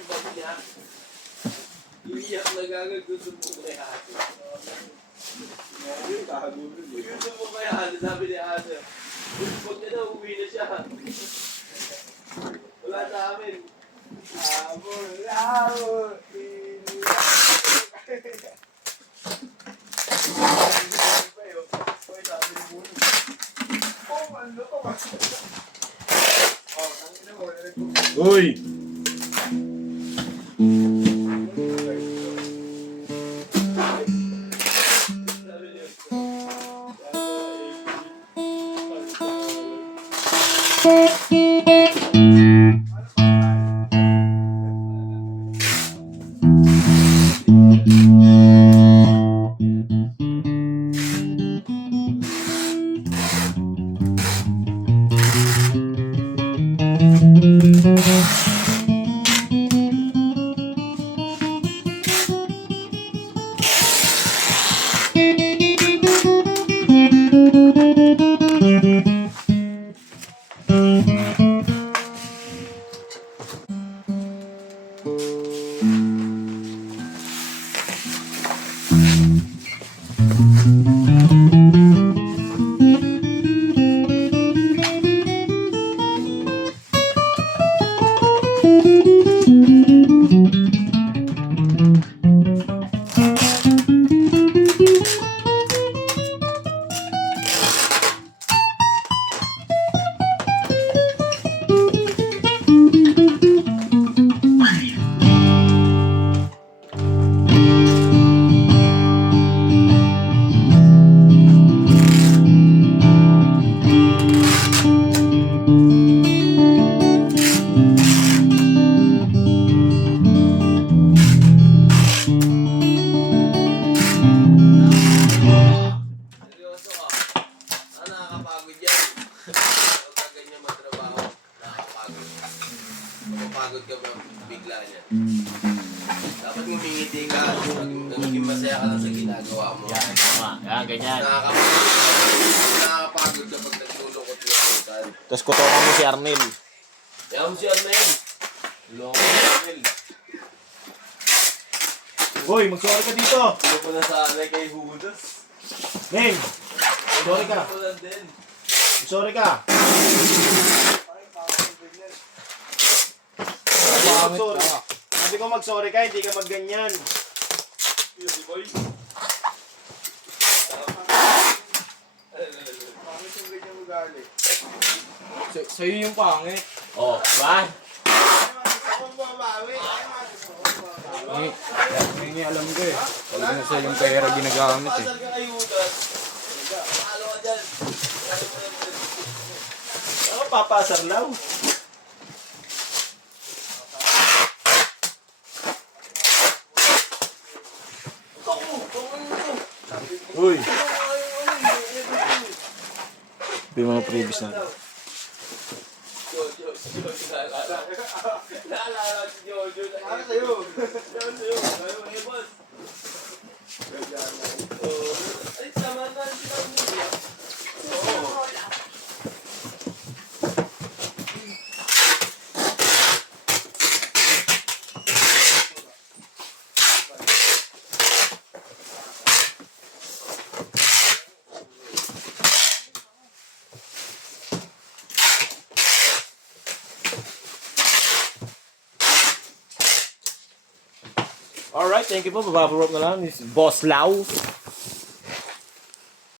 yung bag niya. Iiyak na gagawin, gusto mo kay ate. Gusto mo kay ate, sabi ni ate. Pag niya na, uwi na siya. Wala sa amin. Amor. Uy! Seryoso ka. Nakakapagod yan. Pagka ganyan matrabaho, nakakapagod. Mapapagod ka ba bigla niya? Dapat ngumingiti ka, maging masaya ka lang sa ginagawa mo. Yan, tama. Yan, ganyan. Nakakapagod kapag nagtulukot mo ang utan. Tapos kutungan mo si Arnel. Kaya mo si Arnel. Tulungan mo si Arnel. Uy, mag-sorry ka dito! Ano pa nasanay kay Judas? Neng! Sorry ka! Ano lang din? Sorry ka! Sorry. Sabi ko mag-sorry ka, hindi ka mag-ganyan. Beauty boy. Pangit yung ganyan ugali. Sa'yo yung pangit. Oh, diba? Gusto kong babawi. Hindi alam ko eh. Talaga na sa'yo yung pera ginagamit eh. Pasal ka kay Judas. Palo ka dyan. Ano, papasar law? Uy! Ito yung mga previous na. Jojo. Naalala si Jojo. Ano sa'yo? Jojo. Ay, boss. Ay, tama na sila mo. Oo. Alright, thank you po. Bababroke na lang. This is Boss Lau.